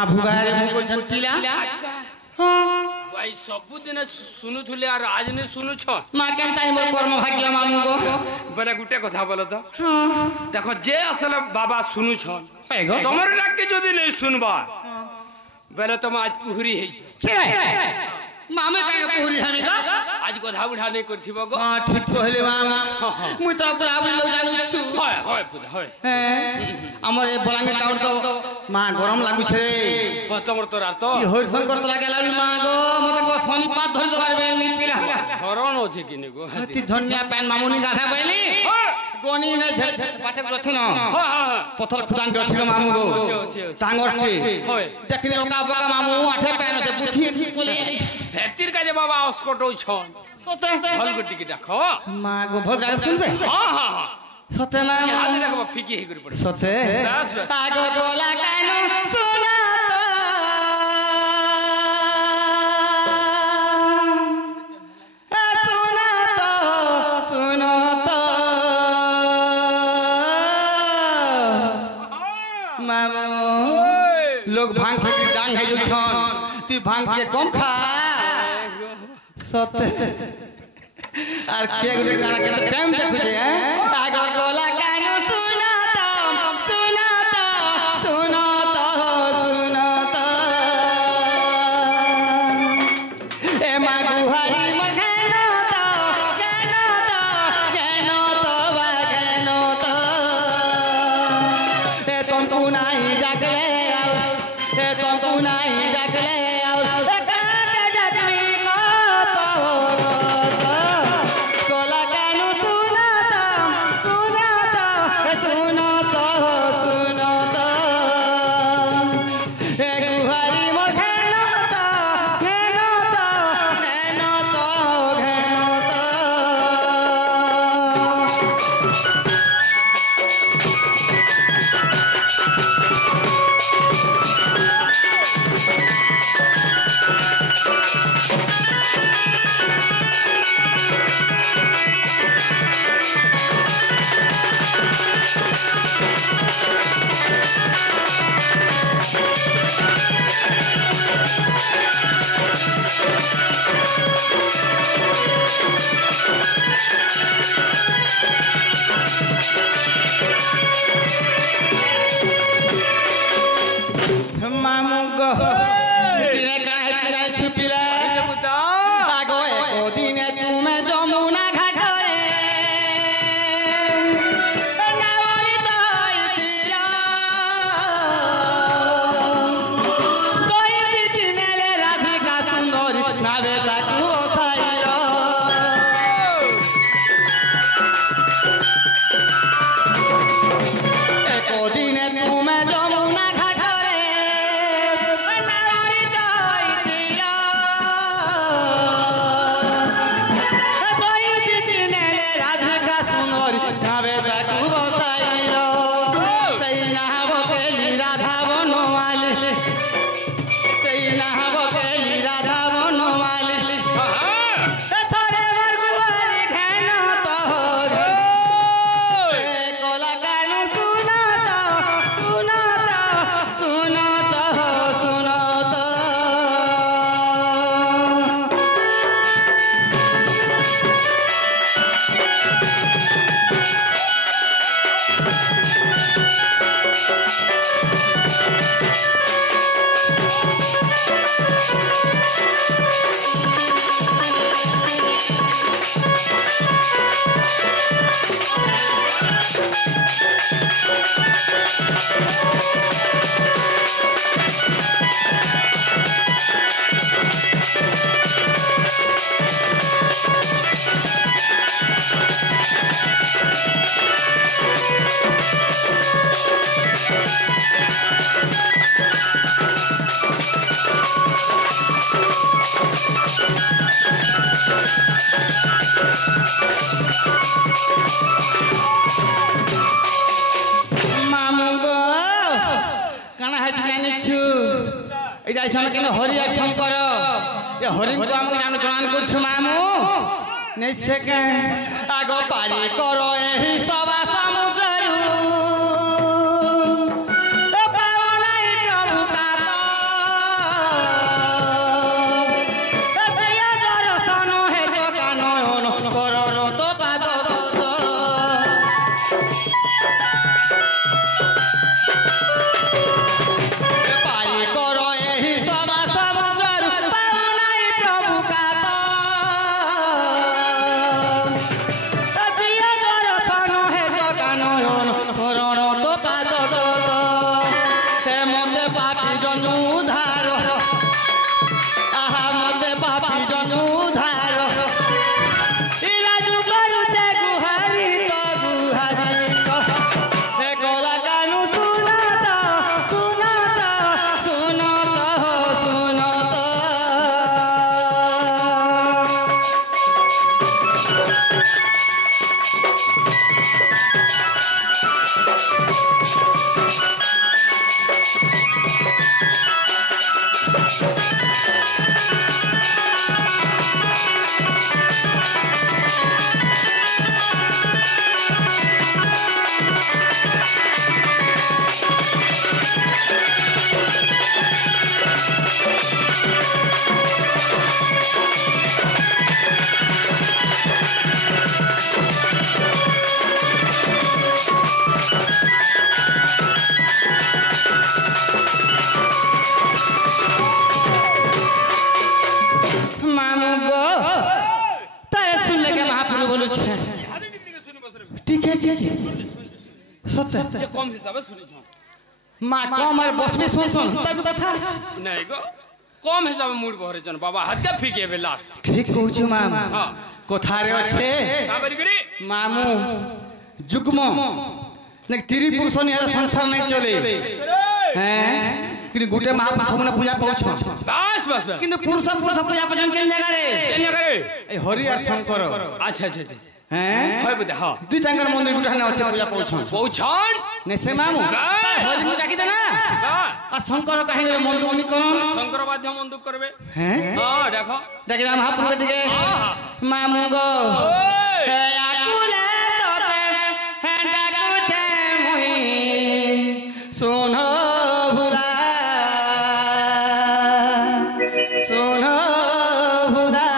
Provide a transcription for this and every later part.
माँ भुगारे मुँह को जन पीला भाई सब दिन सुनुथुले और आज नहीं सुनु छ माँ केनता ही मोर कर्म भाग्य मामू को बोले गुटे कथा बोलो तो देखो जे असल बाबा सुनु छ तमर डाक के जदी नहीं सुनबा बोले तुम आज पुहरी है मामे का पूरी हमें का आज गधा बुढ़ा नहीं करथिबो गो हां ठीक कहले मामा मु तो बराबर लोग जानु छु होय होय पुदा होय हमर ए बलांगे टाउन तो मां गरम लागु छे तमर तोरा तो ई हरिशंकर तोरा गेला मां गो मते को संपात धरि दबार बेली पिला हरण होछे किने गो अति धन्य पैन मामुनी गाधा बेली गोनी ने पाठक रथन हां हां पथर खुदान दछिलो मामू गो टांगरटे होय देखनी ओका बका मामू आठे पैन से बुथी बोले हेतिर का जे बाबा अस्कोटो छन सते भल गुटी के देखो मां गो भल गाय सुनबे हां हां हां सते ना याद देखो फीकी हे करी पड़े सते आगो गोला कानो सुना लोग भांग फेंक डांग है जो छन ती भांग के कम खा सते आर के गुटे काना के टाइम देखु जे आगो गोला कानो सुना तो ए मा गुहारी मोर गेनो तो ए तंतु नाही डाकले ए तंतु नाही डाकले मामू गो दिने का है तिना छुपिला आगो एको दिने तुमे जमुना घाट रे नावरी तई तिला तई बिदिने ले राधिका सुंदरी नावे ताकू बसाइरो एको दिने तुमे जमुना घाट मामू गो काना हाथी जानी छु एटा सन केन हरि अक्षम कर ए हरि को हम जान प्रणाम करछु मामू नै सके आगो पारी करो एही सवा समुद्र रु ओ पाओ नै प्रभु का पापी जनू धार आहा मते पापी जनू धार ई राजू करूचे गुहारी तो हे गोला कानू सुना तो सत्य कम हिसाब सुनी छ मां कम और बस में सुन तब कथा नहीं गो कम हिसाब मूड बहरे जन बाबा हद फिके बे लास्ट ठीक कहू छु माम हां कोथारे छे काबरी करी मामू जुगमो ने तिरी पुरुष ने संसार नहीं चले हैं कि गुटे महापुरुष ने पूजा पाउछ बस किंतु पुरुष पूजा भजन केन जगह रे ए हरि और शंकर अच्छा हैं होय बदे हां दुई टांगर मंदिर गुटा ने अछि पूजा पाउछ ने से मामू हरि मु डाकी देना और शंकर कहि गले मंदु नि कोन शंकर बाध्य मंदु करबे हैं हां देखो डाकी ना महापुरुष टिके मामू गो हे आकुले तोते हे डाकू छे मुई सोनो भुला सोनो भुला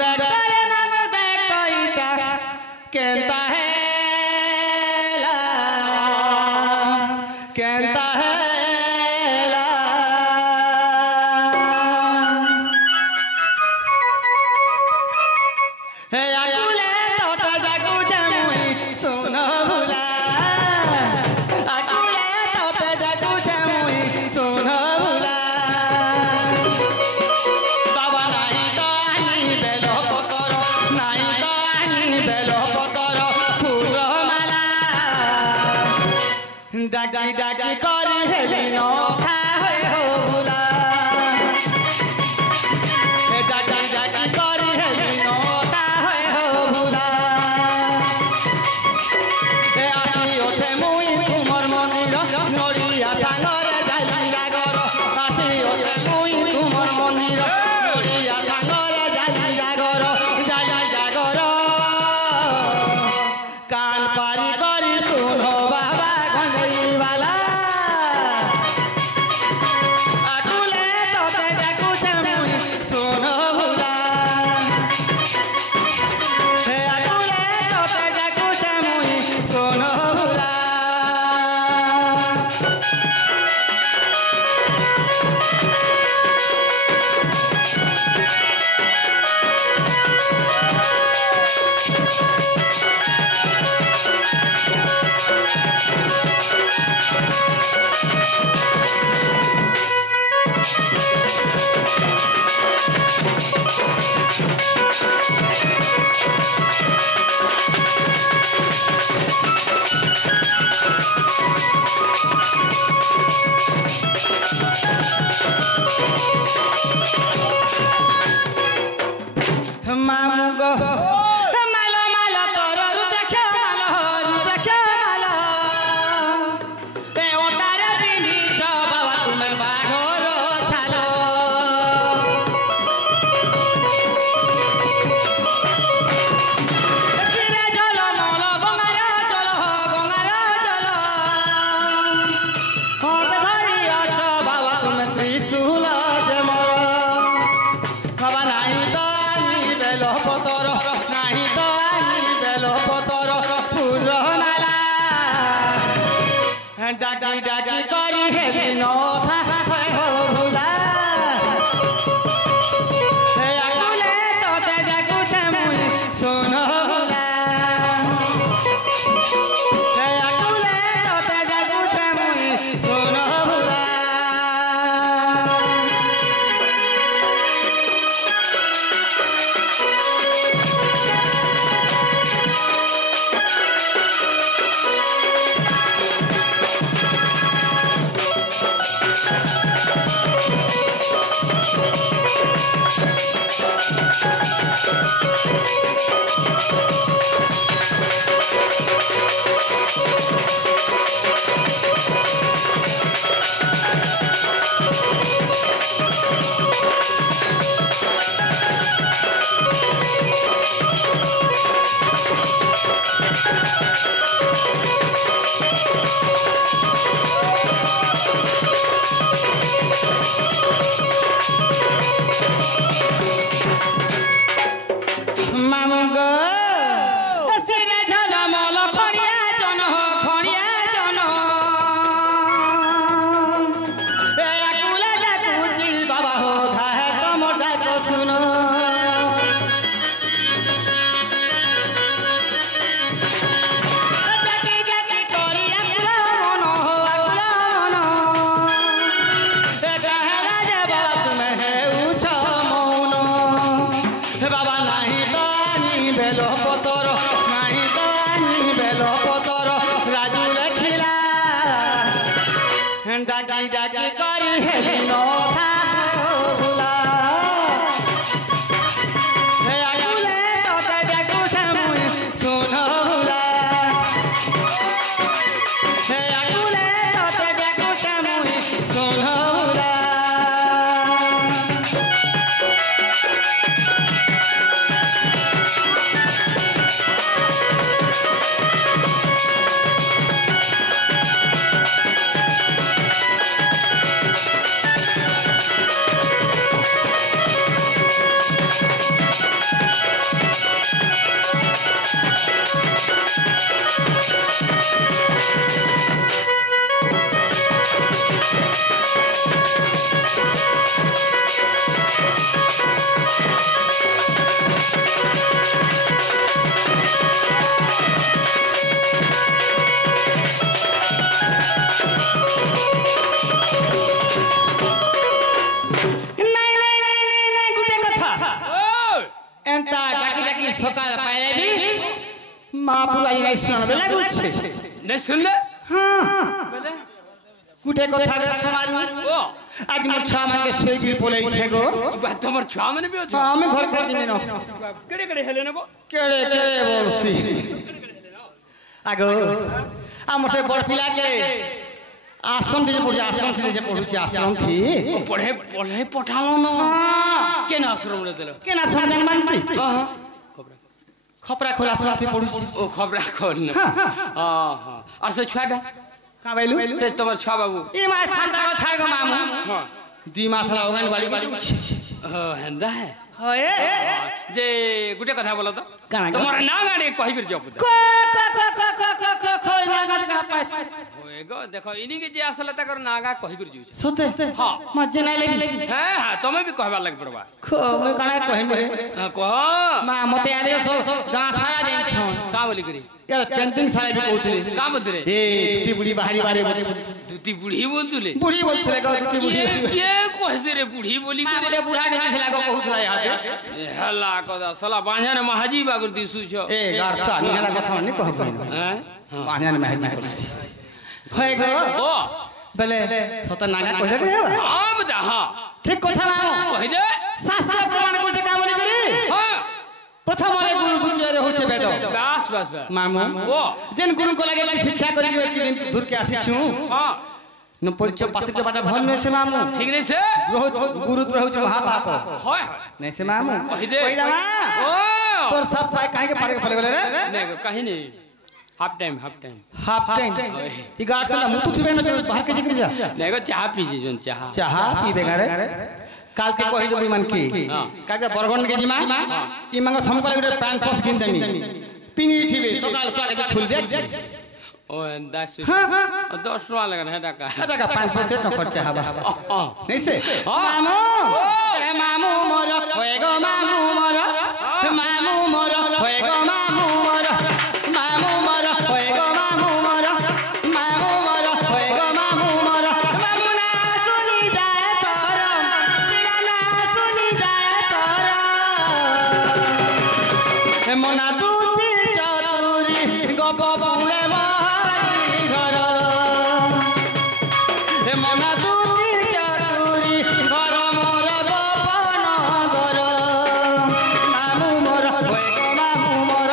दगर नाम दे कोईटा केंता है ला केंता है ला हे आकुले तोता डाकू जमुई सोनो भुला आकुले तोता डाकू जमुई सोनो भुला बाबा नाई तो आनी बेलो पतर नाई तो आनी बेलो पतर फूल माला डाकी डाकी करी हेली न खा हो भुला हे डाकी डाकी करी हेली न खा हो भुला हे आसी ओछे मुई तुमर मंदिर नड़िया सांगरे जाई जागर आसी ओछे मुई तुमर मंदिर नड़िया सांगरे जाई जागर कान पारी करी सुनो बाबा गंगई वाला आकुले तोते डाकू छे मुई सुनो भुला हे आकुले तोते डाकू छे मुई सुनो भुला मामू गो मालो मालो तोर रुद्राक्ष मालो ए ओटारे पिनी छ बाबा तुमे बाघर छालो सिरे जल मल गंगार जल होते धरी अछ बाबा तुमे त्रिशूल जे मोर बाबा नाही तो आनी बेलो पतर नाही तो आनी बेलो पतर फूल माला डाकी डाकी करी हेली न था हो भुला हे आकुले तोते डाकू छे मुई सोनो भुला हे आकुले तोते डाकू মামু গো সিরে ঝলমল খড়িয়া জন খড়িয়া জন এ আকুলে ডাকুচি বাবা হো ঘাহে তম ডাক শুনো ডাকি ডাকি করি আকুল মন হো আকুল মন এ কাহে রাজা বাবা তুমি হেউছ মৌন বাবা নাহি তো আনি বেল পতর নাহি তো আনি বেল পতর রাজু লেখিলা ডাকি ডাকি করি হেলি নথা ভুলা হে আকুলে তোতে ডাকুছে মুই শুন ভুলা হে আকুলে তোতে ডাকুছে মুই শুন ভুলা সকাল পাইবি মা পুরাই নাই শুনবে লাগুছে नहीं सुन ले হ্যাঁ बोले গুটে কথা গে সমাজ ओ আজ মোর ছুয়া মানকে শুই গিল পলাইছে গো बात तमर छुआ माने भी हो আমি ঘর কাটি মিনো केड़े केड़े हेले नको কেড়ে কেড়ে বলছি আগো আমার সে বড় পিলাকে आश्रम थी पढ़ी आश्रम थी जे पढ़ुची आश्रम थी पढ़े पढ़े पठालो न केन आश्रम ले देलो केना समझन मानती हां खपरा खोला आश्रम थी पढ़ुची ओ खबरा खोल न हां हां और से छुआडा का बैलू से तमर छुआ बाबू ई मा सांता को छाड़ गो मामू हां दिमा थला ओगन वाली हेंदा है होए जे गुटे कथा बोलो तो काना तमर ना गाड़ी कहि कर जाऊ को को ना गद का पास होएगो देखो इनी के जे असला तकर नागा कहि कर जाऊ सोते हां मजे ना लगी हां हां तमे भी कहबा लग पड़बा खो मैं काना कहि मेरे कह मा मते आले सो गां सारा दिन छौ का बोली करी यार पेंटिंग सारा भी कहउथले का बोलते रे ए तुती बुढ़ी बाहरी बारे दुती बुढ़ी बोलतुले बुढ़ी बोलछले गो तुती बुढ़ी के कहसे रे बुढ़ी बोली मा करे गोटे बुढ़ा नहीं छला गो कहउथला यहाँ पे हल्ला कदा साला बांझन महाजी बागर दिसु छ ए गारसा निना कथा नहीं कहब हैं बाहन में हेजी करसी होय गो ओ बेले सत नागा कहे के हेबा हां बता हां ठीक कथा मानो कहि दे शास्त्र प्रमाण करছে का बोली करी हां प्रथम रे गुरु द्वितीय रे होचे वेद बस बस मामू ओ जेन गुरु को लगे शिक्षा करी के दिन दूर के आसी छु हां न परिचय पात्र के बाटा भन में से मामू ठीक नहीं से गुरु रहउ छ महा पाप होय नहीं से मामू कहि दे कहि दमा ओ तोर सब पाए काहे के पारे फले गेले रे नहीं कहीं नहीं हाफ टाइम हाफ टाइम ई गार्ड से मुतु थिबे न बाहर के जिक्र जा नहीं को चाह पीजी जोन चाह चाह पीबे गारे काल के कहि देबी मन की काजे बरगन के जिमा ई मंग समकल गुटे पैन पोस किन देनी पिनी थिबे सकाल का के खुल दे ओ 10 टका लगन है टाका का पैन पोस न खर्चा हवा नहीं से हाँ। मामू ए मामू मोर होए गो मामू मोर मामू मोर होए गो मामू मोर मामू मोर होए गो मामू मोर मामू मोर होए गो मामू मोर मामू ना सुनी जाए तोर पीड़ा ना सुनी जाए तोर मना दूती चतुरी गप पुले मारी घर मना दूती चतुरी घर मोर गोपन घर मामू मोर होए गो मामू मोर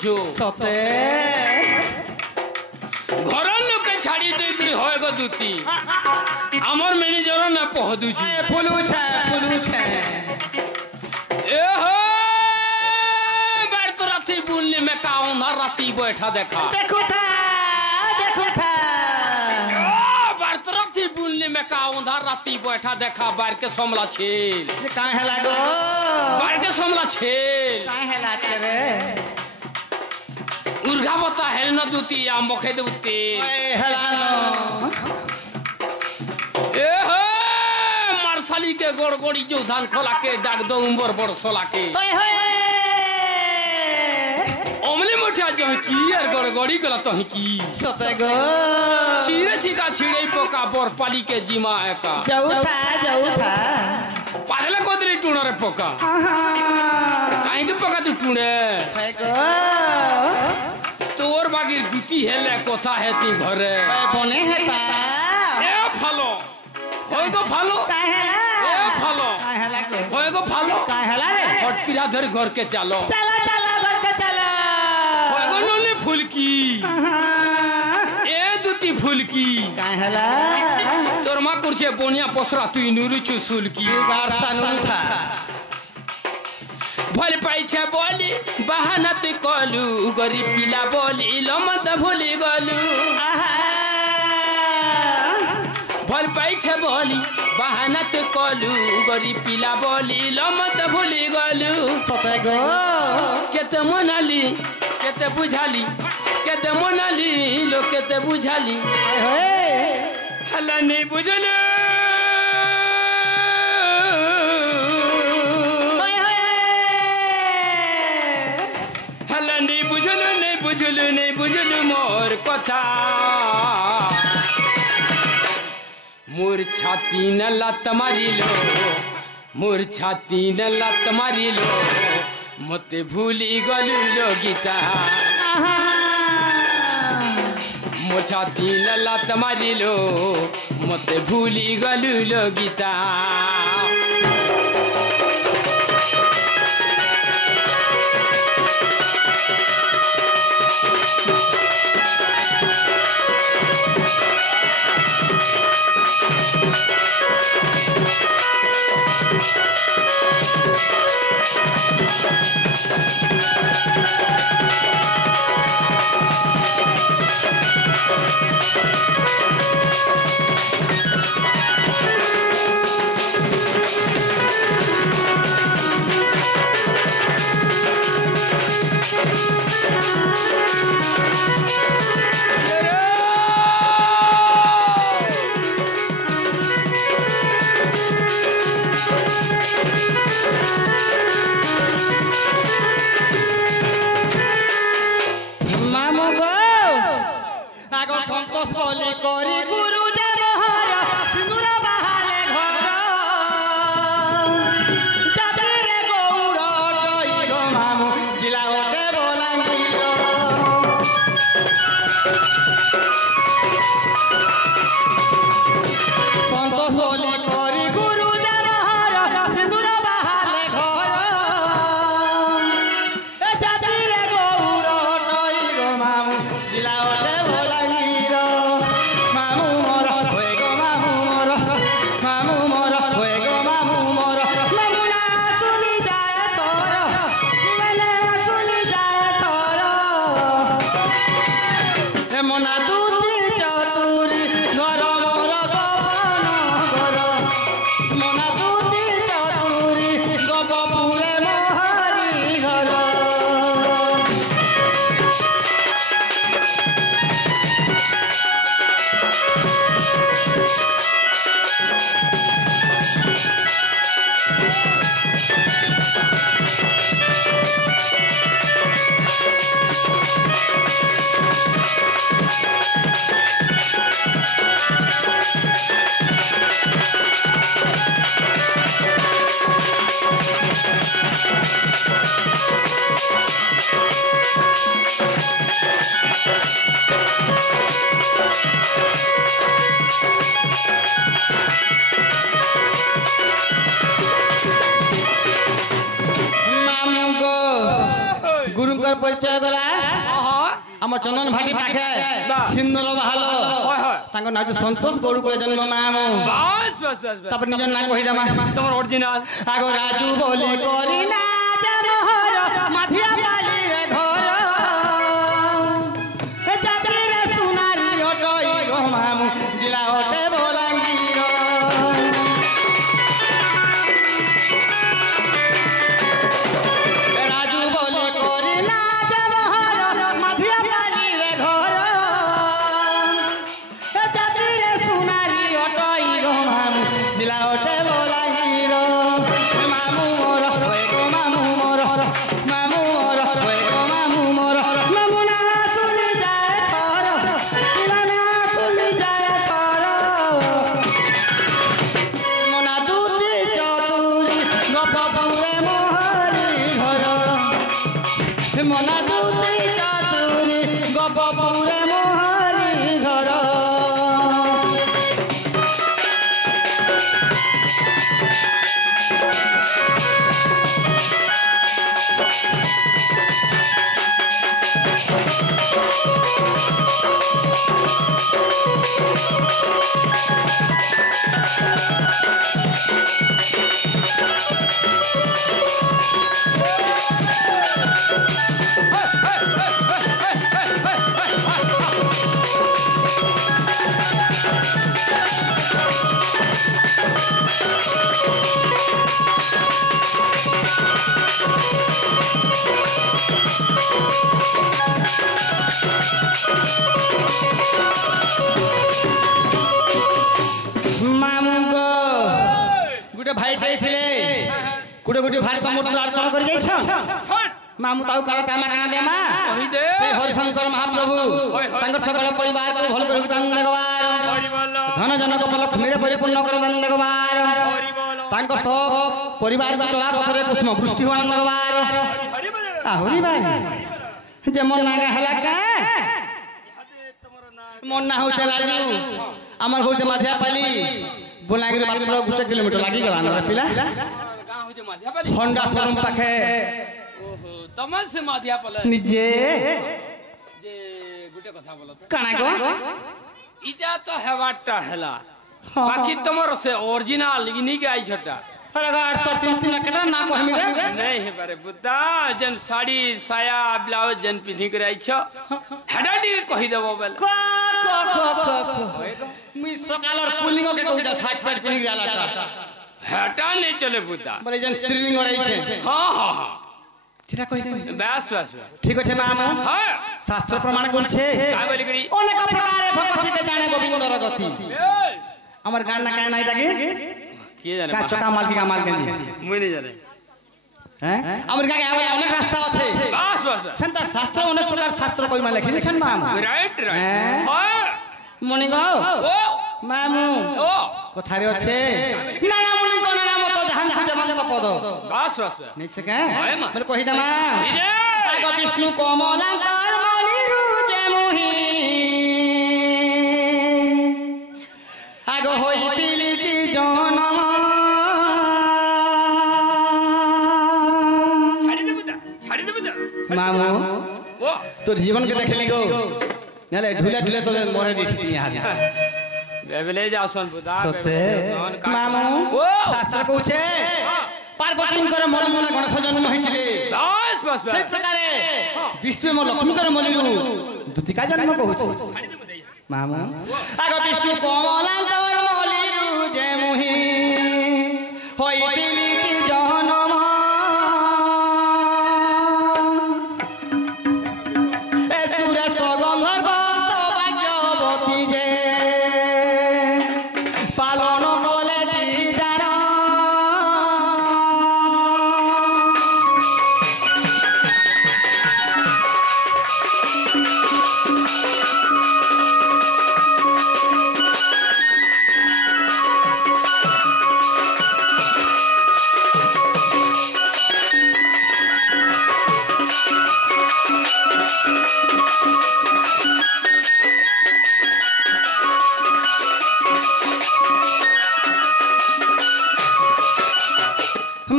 পড়ুছো সতে ঘরের লোকে ছাড়ি দেই হয় গো দুতি আমার ম্যানেজার না পহদুছি ফুলুছে ফুলুছে এ হো ব্যর্থ রাতি বুললি মে কাউনা রাতি বৈঠা দেখা দেখো থা ব্যর্থ রাতি বুললি মে কাউনা রাতি বৈঠা দেখা বাইর के समला छेल কাহে লাগো বাইর के समला छेल কাহে লাছে রে উর্ঘা বতা হেল না দুতি আম্ব খেয়ে দেবতে ওই হেলানো এ হো মারসালি के গড়গড়ি जो धान खोला के डाक दो उम्बर बड़ सोला के ওই হোয় ओमले मोठा जो की यार गड़गड़ी गला तो की সতে গো चीरे छिका छिड़े पोका बोर पाली के जिमा एका যাও থা पाले कोदरी टूणो रे पोका काहे के पोका तू टूणे হাই গো तोर बागिर दुती हेले कोथा हेती घरे ওই বনে হেতা ए फालो होय गो फालो কাহে ए फालो কাহে লাগো होय गो फालो কাহে লা রে हट पिरा धर घर के चलो চলো চলো ঘর কে চলো होय गो नोने फुलकी ए दुती फुलकी কাহে লা तोर मा कुरछे बोनिया पोसरा तू नुरु चुसुलकी গার সানুন থা भल पाइछे बोली बहाना तू कलू गरीब पिला बोली लमत भूली गलू भल पाइछे बोली बहाना तू कलू गरीब पिला बोली लमत भूली गलू সতে গো केते मनाली केते बुझाली केते मनाली लो केते बुझाली ওই हला नहीं बुझलू ওই हला नहीं बुझलू मोर कथा मोर छाती न लात मारिलो मोर छाती न लात मारिलो मते भूली गलू लो गीता मोर छाती न लात मारिलो मते भूली गलू लो गीता মামু গো আগো সন্তোষ বলি করি গুরু যে মোহর সিঁদুর বাহালে ঘর যাবে রে গৌড় টই গো মামু জিলা ওটে বলাঙ্গীর সন্তোষ বলি করি গুরু যে মোহর সিঁদুর বাহালে ঘর যাবে রে গৌড় টই গো মামু জিলা ওটে বলাঙ্গীর মামু মোর হয়ে গো মামু মোর হয়ে গো মামু মোর মামু না শুনি যায় তোর জীবনে শুনি যায় তোর এমন দুতি চতুরি ঘর মোর গবন ঘর ଆମ ଚନ୍ଦନ ଭାଟି ପାଖେ ସିନ୍ଦୁର ବାହାଲ ତାଙ୍କ ନାଁ ହଉଛି ସନ୍ତୋଷ ଗୌଡ଼ କୁଳେ ଜନ୍ମ ମାମୁ ତାପରେ ନିଜ ନାଁ କହିଦେମା ତମର ଅରିଜିନାଲ ଆଗ ରାଜୁ ବୋଲି କରି ନା ଜନହର ମାଧିଆ ପାଲିରେ ଘର ଏ ଜାତିରେ ସୁନାରୀ ଅଟଇ ଗো ମାମୁ ଜିଲ୍ଲା ଅଟେ ବଲାଙ୍ଗୀର ରାଜୁ ବୋଲି କରି ନା ଜନହର ମାଧିଆ ପାଲିରେ ଘର ଏ ଜାତିରେ ସୁନାରୀ ଅଟଇ ଗো ମାମୁ ଜିଲ୍ଲା ଅଟେ ବଲାଙ୍ଗୀର ମାମୁ ମୋର ହୋଏ ଗো ମାମୁ ମୋର ମାମୁ ମୋର ହୋଏ ଗো ମାମୁ ମୋର ମାମୁ ନା ଶୁଣି ଯାଏ ଥର ପିଲା ନା ଶୁଣି ଯାଏ ଥର ମନା ଦୁତି ଚତୁରୀ ଗପପୁରେ ମୋହରି ଘର ମନା ଦୁତି ଚତୁରୀ ଗପପୁରେ ମୋହରି ଘର ମାମୁଙ୍କ ଗୋଟେ ଭାଇଟେ ଥିଲେ ଗୋଟେ ଗୋଟେ ଭାଇ ତମ ମୂର୍ତ୍ତି ଅର୍ପଣ କରି ଯାଇଛ ମାମୁ ତାକୁ କାଳ କାମା କାଣା ଦେମା ସେଇ ହରିଶଙ୍କର ମହାପ୍ରଭୁ ତାଙ୍କର ସକଳ ପରିବାରକୁ ଭଲ କରି ତାଙ୍କୁ ଦେଗବାର ଧନ ଜନକ ଲକ୍ଷ୍ମୀରେ ପରିପୂର୍ଣ୍ଣ କରି ଦେଗବାର ତାଙ୍କ ସହ ପରିବାର ଚଳା ପଥରେ କୁସୁମ ବୃଷ୍ଟି ହବା ଦେଗବାର ଆହୁରି ବାରି ଯେ ମନ ନାଗା ହେଲା କା ମନ ନା ହଉଛି ରାଜୁ আমার হচ্ছে মাধিয়াপালি বলাঙ্গীর মাত্র 1 কিলোমিটার লাগি গলা না পিলা গাঁ হচ্ছে মাধিয়াপালি হন্ডা শোরুম পাখে ওহো তমন সে মাধিয়াপালি নিজে যে গুটে কথা বলো তো কানা গো ইটা তো হেবাটা হেলা বাকি তোমার সে অরিজিনাল ইনি গাই ছটা अरे 833 केटा ना कहमी रे नहीं हे बारे बुद्धा जन साड़ी साया ब्लाउज जन पिन्ही कर आइछ हेडा डी कहि देबो बेल को मी सकालर पुलिंग के कहू जा 60 पैंट पिन्ही गेलाटा हेटा नहीं चले बुद्धा बोले जन स्त्रीलिंग रही छे हां हां हां ठीक कहि दे बस बस ठीक है मामू हां शास्त्र प्रमाण कोन छे का बोली करी अनेक प्रकार भक्ति के जाने गोविंदर गति हमर गान ना काना इटा के के जाने का चका माल की माल के मुई नहीं जाने हैं अमेरिका के आवे अनेक रास्ता আছে बस बस संता शास्त्र अनेक प्रकार शास्त्र কই মানে লিখি দিছেন মামু রাইট রাইট हां মনি গো ও মামু ও কোথারে আছে না না মনি কোন নাম তো জাহান খুঁজে মানে পদ बस बस নিছে কে হয় মা বলে কই দামা ইয়ে আগ বিষ্ণু কমলাকার মনি রুজে মুহি আগ হইতিলি কি জনম मामू तोर जीवन के देखली गो नाले ढुला ढुला तो मोरे दिसी यहां बेबले जासन बुदा सते मामू शास्त्र कहूछे पार्वती कर मन मन गणेश जन्म होइतिले बस बस से प्रकारे विष्णु म लक्ष्मी कर मलिलु दुतिका जन्म कहूछ मामू आग विष्णु कमलाकर मलिलु जे मुहि होइतिली की जन्म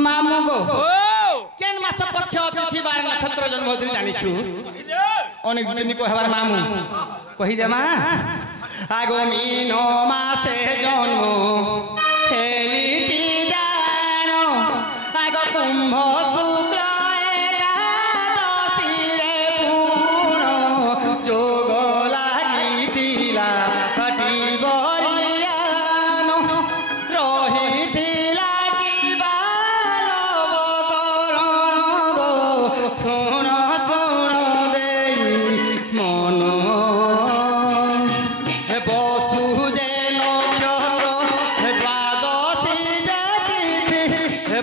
मामू गो केन मास पक्ष अतिथि बार नक्षत्र जन्म होती जानिछु অনেক দিন কহবার মামু কহি দে মা আগো মিন মাসে জন্ম হেলিটি জানো আগো কুম্ভ শুক্ল একাদশীরে পুণ যোগ লাগিଥିଲା হটি বরিয়ানো রহিଥିଲା কিবা লব করণ গো শুণ শুণ দেই মন বসু যে নক্ষর দ্বাদশী যে তিথি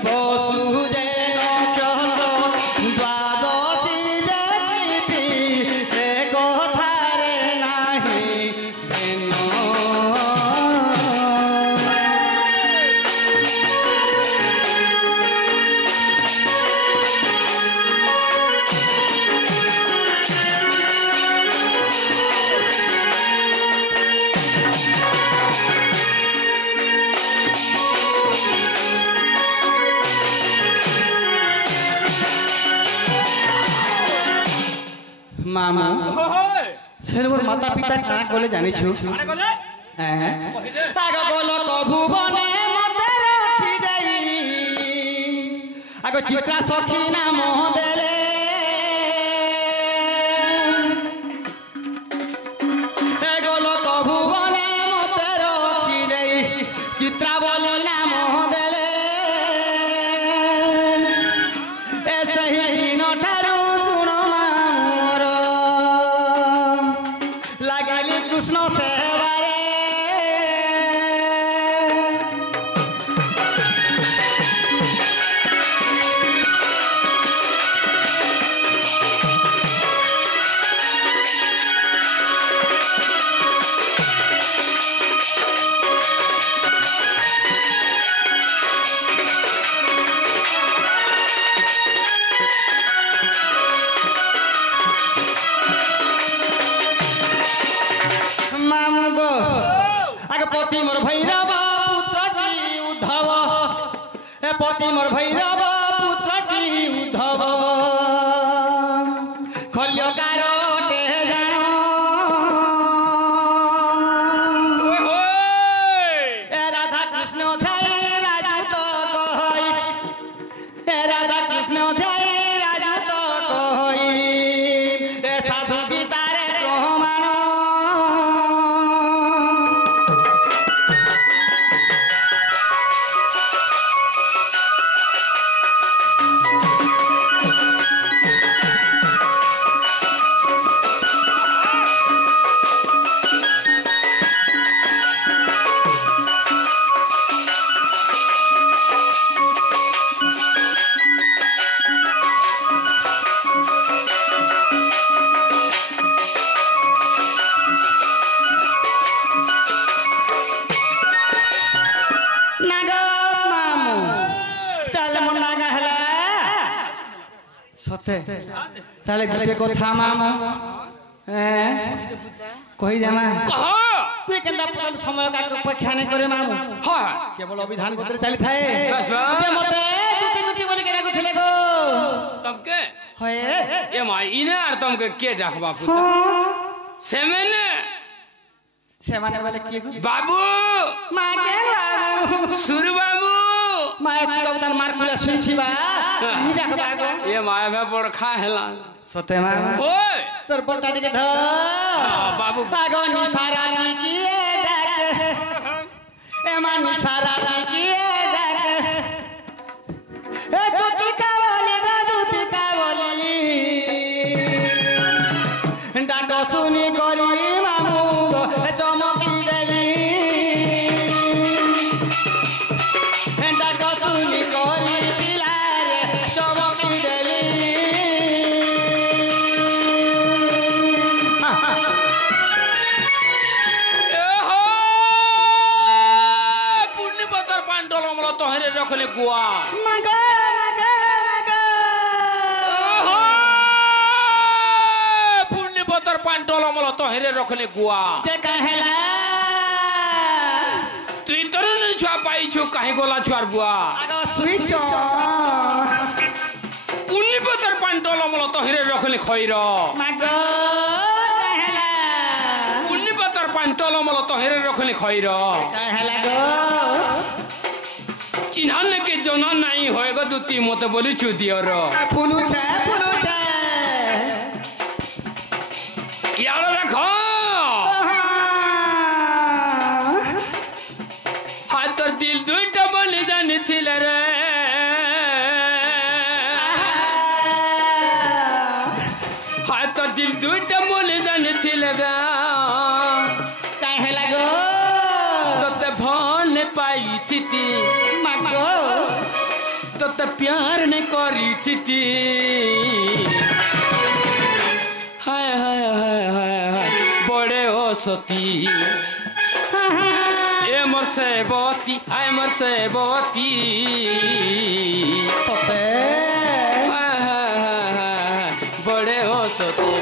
বসু যে নক্ষর দ্বাদশী যে তিথি এ কথারে নাহি হেন মামু সে মোর মাতা পিতা কাଣା কলে জানিছু আগ গল কভুবনে মতে রখি দেই আগ চিত্রা সখী নাম দেলে গল কভুবনে মতে রখি দেই চিত্রা বলি নাম দেলে এ সেই দিন ঠারু শুণ মামুর লাগালি কৃষ্ণ সেবারে মামু গো আগে পতি মোর ভৈরব পুত্রটি উদ্ধব এ পতি মোর ভৈরব পুত্রটি উদ্ধব খল্যকার টে জাণ এ রাধা কৃষ্ণ ধ্যায় রাজু তো কই এ রাধা কৃষ্ণ ধ্যায় রাজু তো কই এ সাধু গীতারে প্রমাণ নাগো মামু তাহলে মন নাগা হেলা সতে তাহলে গুটে কথা মামু কই জামা কহ তুই কেন্দা পুরান সময় কাকে অপেক্ষা নাই করে মামু হ্যাঁ কেবল অভিধান পত্রে চালি থাকে বাস বাস। যে মতে দুতি দুতি বলি কেনা কুছিলে গো তমকে হয় এ মা ইনে আর তমকে কে ডাকবা পুতা সেমেনে সে মানে বলে কি গো বাবু মা কে বাবু সুর বাবু মায়ে সুলতান মার কুলা শুনছিবা কি ডাকবা গো এ মায়া ভে পড় খা হেলা সতে মা ওই তোর পটটা টিকে ধর বাবু পাগনি সারা কি ডাকে এ মানি সারা কি ডাকে এ দুতি কাবলি গো দুতি কাবলি ডাক শুনি করি মামু গো চমকি দেলি ডাক শুনি করি পিলারে চমকি দেলি পূর্ণিপতার পান্ডল অমল তহরে রখলে গুয়া মাগা মাগা মাগা পূর্ণিপতার পান্ডল অমল তহরে রখলে গুয়া যে কহেলা তুই তরুণ ছুয়া পাইছু কাহি গলা ছুয়ার বুয়া আগো সুইচ कुन्नी पतर पांटल अमल तहिरे रखले खैर मागो कहला कुन्नी पतर पांटल अमल तहिरे रखले खैर कहला गो चिन्हाने के जना नहीं होएगा दुती मत बोली चुदियर फुलू छे यार देखो हाथ तोर दिल दुईटा बोली जानी थिले रे हाथ तोर दिल दुईटा बोली जानी थिले गा कहला गो तोते भल पाई थी मागो तोते प्यार ने करी थी हाय हाय हाय हाय हाय बड़े हो सती ए मोर सेवती आय मोर सेवती सते हाय हाय हाय हाय बड़े हो सती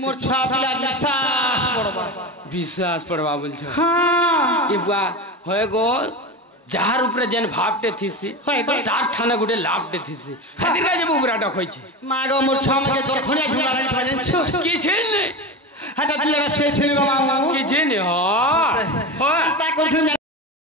मोर छुआ पिला विश्वास पड़बा विश्वास पड़वा बोल छ हां ए बुआ होय गो जार ऊपर जेन भापटे थिसी तार ठाने गुटे लापटे थिसी खातिर का जब उबरा डखै छी मागो मोर छुआ में दरखनिया झुला लागि थबा देन छु की छै ने हटा दिलरा सोय छिन गो मामू की छै ने हो ता कोठु